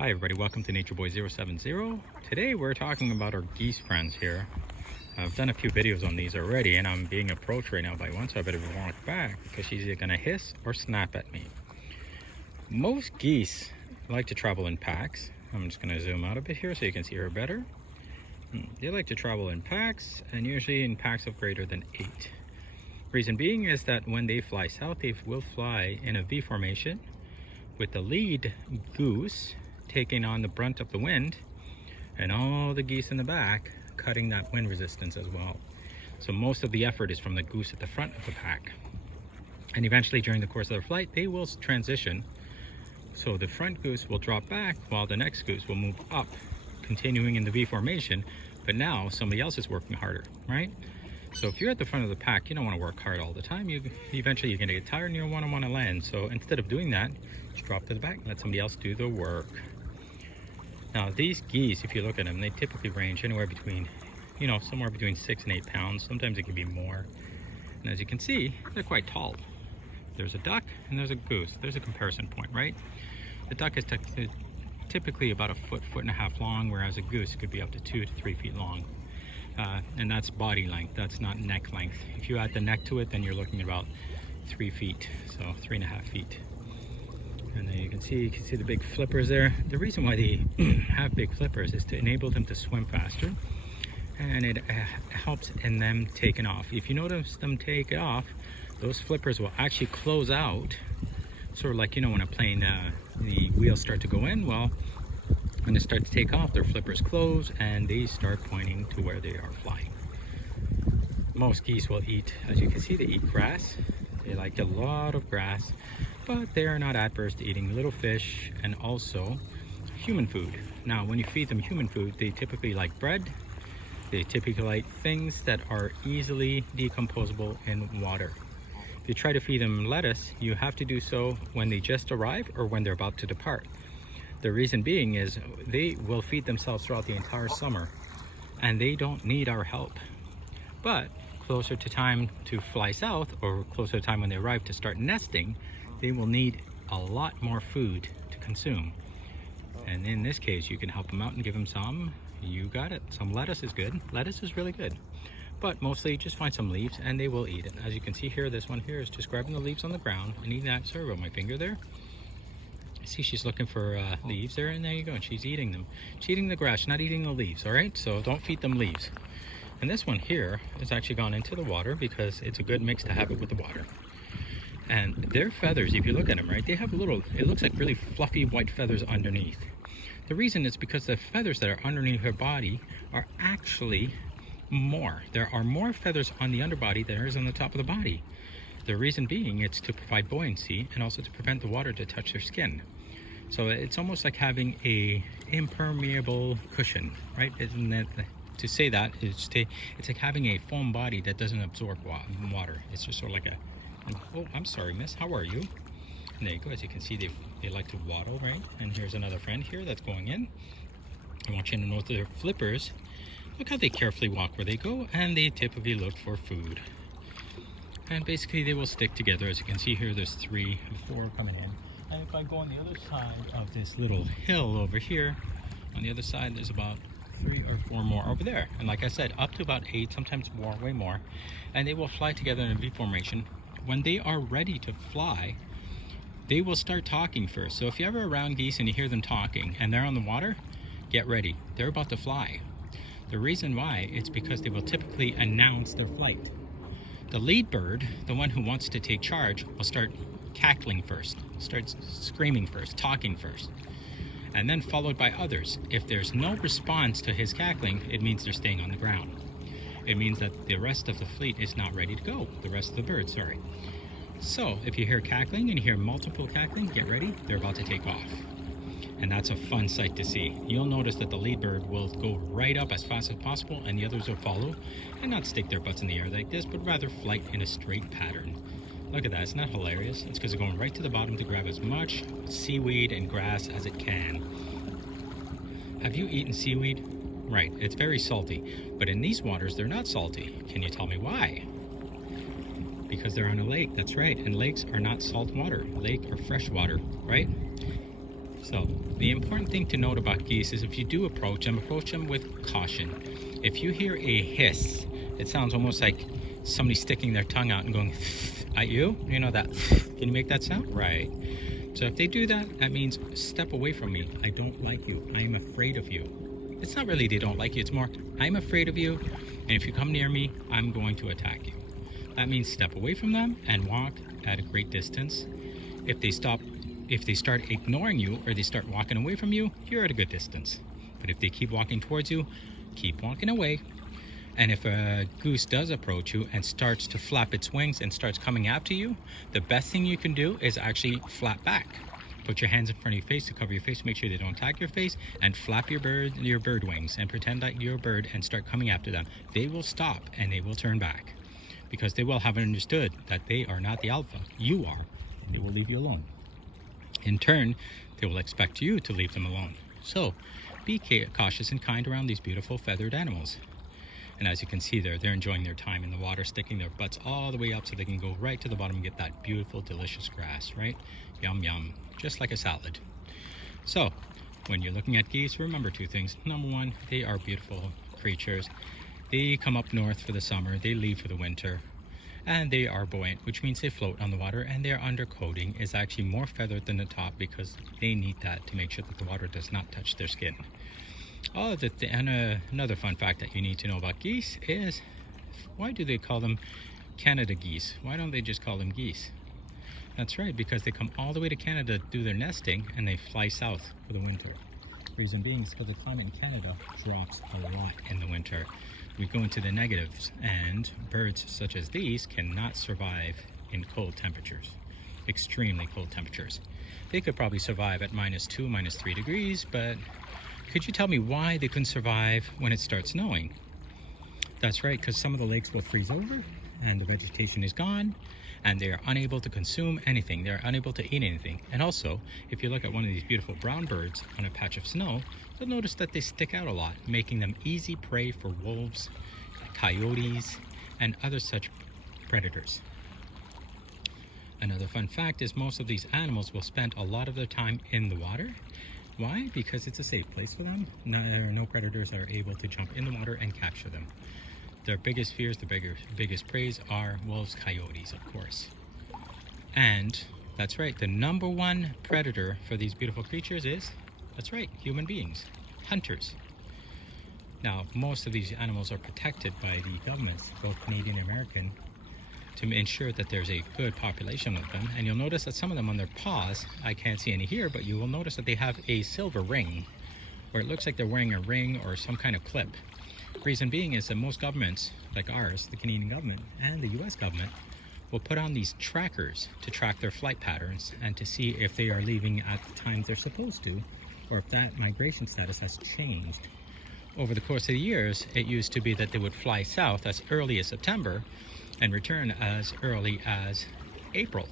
Hi everybody, welcome to Nature Boy 070. Today we're talking about our geese friends here. I've done a few videos on these already and I'm being approached right now by one, so I better walk back because she's either gonna hiss or snap at me. Most geese like to travel in packs. I'm just gonna zoom out a bit here so you can see her better. They like to travel in packs, and usually in packs of greater than 8. Reason being is that when they fly south, they will fly in a V formation with the lead goose taking on the brunt of the wind and all the geese in the back cutting that wind resistance as well. So most of the effort is from the goose at the front of the pack. And eventually during the course of their flight, they will transition. So the front goose will drop back while the next goose will move up, continuing in the V formation, but now somebody else is working harder, right? So if you're at the front of the pack, you don't want to work hard all the time. Eventually you're going to get tired and you want to land. So instead of doing that, just drop to the back and let somebody else do the work. Now these geese, if you look at them, they typically range anywhere between, somewhere between 6 and 8 pounds. Sometimes it can be more. And as you can see, they're quite tall. There's a duck and there's a goose. There's a comparison point, right? The duck is typically about a foot and a half long, whereas a goose could be up to 2 to 3 feet long. And that's body length, that's not neck length. If you add the neck to it, then you're looking at about 3 feet, so 3.5 feet. And then you can see the big flippers there. The reason why they have big flippers is to enable them to swim faster, and it helps in them taking off. If you notice them take off, those flippers will actually close out, sort of like when a plane, the wheels start to go in. Well, when they start to take off, their flippers close and they start pointing to where they are flying. Most geese will eat, as you can see, they eat grass. They like a lot of grass, but they are not adverse to eating little fish and also human food. Now, when you feed them human food, they typically like bread. They typically like things that are easily decomposable in water. If you try to feed them lettuce, you have to do so when they just arrive or when they're about to depart. The reason being is they will feed themselves throughout the entire summer and they don't need our help. But closer to time to fly south, or closer to time when they arrive to start nesting, they will need a lot more food to consume. And in this case, you can help them out and give them some. You got it. Some lettuce is good. Lettuce is really good. But mostly just find some leaves and they will eat it. As you can see here, this one here is just grabbing the leaves on the ground and eating that. Sorry about my finger there. See, she's looking for leaves there, and there you go, and she's eating them. She's eating the grass, not eating the leaves, all right? So don't feed them leaves. And this one here has actually gone into the water because it's a good mix to have it with the water. And their feathers, if you look at them, right, they have it looks like really fluffy white feathers underneath. The reason is because the feathers that are underneath her body are actually more. There are more feathers on the underbody than there is on the top of the body. The reason being, it's to provide buoyancy and also to prevent the water to touch their skin. So it's almost like having a impermeable cushion, right? Isn't that, to say that, it's like having a foam body that doesn't absorb water. It's just sort of like oh, I'm sorry, miss, how are you? And there you go. As you can see, they like to waddle, right? And here's another friend here that's going in. I want you to note their flippers. Look how they carefully walk where they go, and they typically look for food. And basically they will stick together. As you can see here, there's 3 and 4 coming in. And if I go on the other side of this little hill over here, on the other side there's about 3 or 4 more over there. And like I said, up to about 8, sometimes more, way more. And they will fly together in a V formation. When they are ready to fly, they will start talking first. So if you're ever around geese and you hear them talking and they're on the water, get ready. They're about to fly. The reason why, it's because they will typically announce their flight. The lead bird, the one who wants to take charge, will start cackling first, starts screaming first, talking first, and then followed by others. If there's no response to his cackling, it means they're staying on the ground. It means that the rest of the fleet is not ready to go, the rest of the birds, sorry. So if you hear cackling and you hear multiple cackling, get ready, they're about to take off. And that's a fun sight to see. You'll notice that the lead bird will go right up as fast as possible and the others will follow and not stick their butts in the air like this, but rather flight in a straight pattern. Look at that, isn't that hilarious? It's because they're going right to the bottom to grab as much seaweed and grass as it can. Have you eaten seaweed? Right, it's very salty, but in these waters they're not salty. Can you tell me why? Because they're on a lake, that's right, and lakes are not salt water. Lake are fresh water, right? So the important thing to note about geese is if you do approach them with caution. If you hear a hiss, it sounds almost like somebody sticking their tongue out and going at you. You know that? Can you make that sound? Right. So if they do that, that means step away from me. I don't like you. I am afraid of you. It's not really they don't like you. It's more, I'm afraid of you. And if you come near me, I'm going to attack you. That means step away from them and walk at a great distance. If they start ignoring you or they start walking away from you, you're at a good distance. But if they keep walking towards you, keep walking away. And if a goose does approach you and starts to flap its wings and starts coming after you, the best thing you can do is actually flap back. Put your hands in front of your face to cover your face, make sure they don't attack your face, and flap your bird wings and pretend like you're a bird and start coming after them. They will stop and they will turn back because they will have understood that they are not the alpha. You are. And they will leave you alone. In turn, they will expect you to leave them alone. So be cautious and kind around these beautiful feathered animals. And as you can see there, they're enjoying their time in the water, sticking their butts all the way up so they can go right to the bottom and get that beautiful, delicious grass, right? Yum, yum, just like a salad. So when you're looking at geese, remember two things. Number one, they are beautiful creatures. They come up north for the summer, they leave for the winter, and they are buoyant, which means they float on the water, and their undercoating is actually more feathered than the top because they need that to make sure that the water does not touch their skin. Another fun fact that you need to know about geese is, why do they call them Canada geese? Why don't they just call them geese? That's right, because they come all the way to Canada to do their nesting and they fly south for the winter. Reason being is because the climate in Canada drops a lot in the winter. We go into the negatives, and birds such as these cannot survive in cold temperatures, extremely cold temperatures. They could probably survive at -2, -3 degrees, but could you tell me why they couldn't survive when it starts snowing? That's right, because some of the lakes will freeze over and the vegetation is gone and they are unable to consume anything. They're unable to eat anything. And also, if you look at one of these beautiful brown birds on a patch of snow, you'll notice that they stick out a lot, making them easy prey for wolves, coyotes, and other such predators. Another fun fact is most of these animals will spend a lot of their time in the water. Why? Because it's a safe place for them. No predators are able to jump in the water and capture them. Their biggest fears, biggest preys are wolves, coyotes, of course. And that's right, the number one predator for these beautiful creatures is, that's right, human beings, hunters. Now, most of these animals are protected by the governments, both Canadian and American, to ensure that there's a good population of them. And you'll notice that some of them on their paws, I can't see any here, but you will notice that they have a silver ring, or it looks like they're wearing a ring or some kind of clip. Reason being is that most governments, like ours, the Canadian government and the US government, will put on these trackers to track their flight patterns and to see if they are leaving at the times they're supposed to, or if that migration status has changed. Over the course of the years, it used to be that they would fly south as early as September and return as early as April.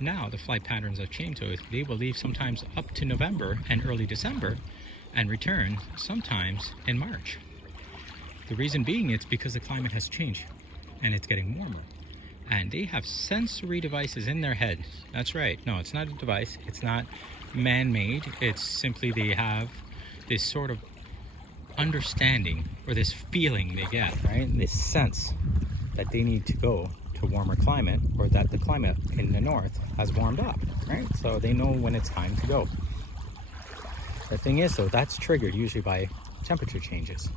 Now the flight patterns have changed, so they will leave sometimes up to November and early December and return sometimes in March. The reason being it's because the climate has changed and it's getting warmer. And they have sensory devices in their head. That's right, no, it's not a device, it's not man-made, it's simply they have this sort of understanding or this feeling they get, right? And this sense that they need to go to warmer climate, or that the climate in the north has warmed up, right? So they know when it's time to go. The thing is, though, that's triggered usually by temperature changes.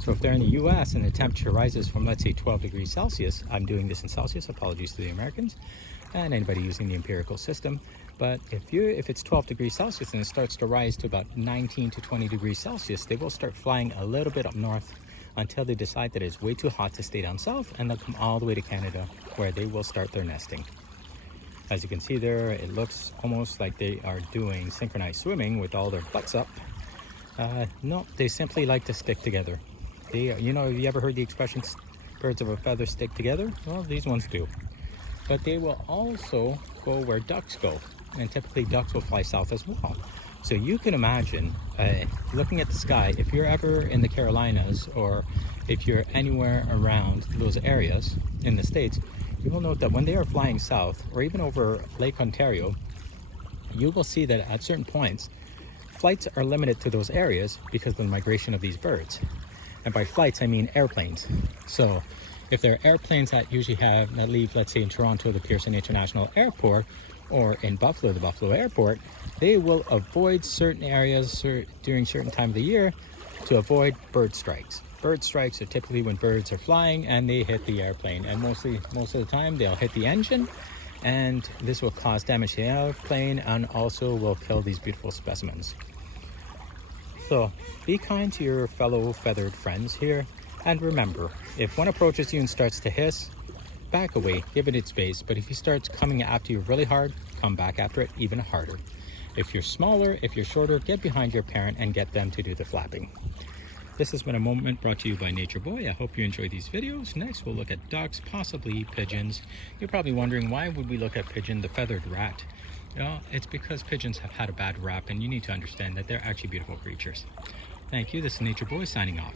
So if they're in the US and the temperature rises from, let's say, 12 degrees Celsius, I'm doing this in Celsius, apologies to the Americans and anybody using the empirical system, but if it's 12 degrees Celsius and it starts to rise to about 19 to 20 degrees Celsius, they will start flying a little bit up north until they decide that it's way too hot to stay down south, and they'll come all the way to Canada where they will start their nesting. As you can see there, it looks almost like they are doing synchronized swimming with all their butts up. No, they simply like to stick together. Have you ever heard the expression, birds of a feather stick together? Well, these ones do. But they will also go where ducks go, and typically ducks will fly south as well. So you can imagine looking at the sky, if you're ever in the Carolinas or if you're anywhere around those areas in the States, you will note that when they are flying south or even over Lake Ontario, you will see that at certain points, flights are limited to those areas because of the migration of these birds. And by flights, I mean airplanes. So if there are airplanes that usually that leave, let's say in Toronto, the Pearson International Airport, or in Buffalo, the Buffalo Airport, they will avoid certain areas during certain time of the year to avoid bird strikes. Bird strikes are typically when birds are flying and they hit the airplane, and most of the time they'll hit the engine, and this will cause damage to the airplane and also will kill these beautiful specimens. So be kind to your fellow feathered friends here, and remember, if one approaches you and starts to hiss, back away, give it its space. But if he starts coming after you really hard, come back after it even harder. If you're smaller, if you're shorter, get behind your parent and get them to do the flapping. This has been a moment brought to you by Nature Boy. I hope you enjoy these videos. Next, we'll look at ducks, possibly pigeons. You're probably wondering, why would we look at pigeon, the feathered rat? You know, it's because pigeons have had a bad rap, and you need to understand that they're actually beautiful creatures. Thank you. This is Nature Boy signing off.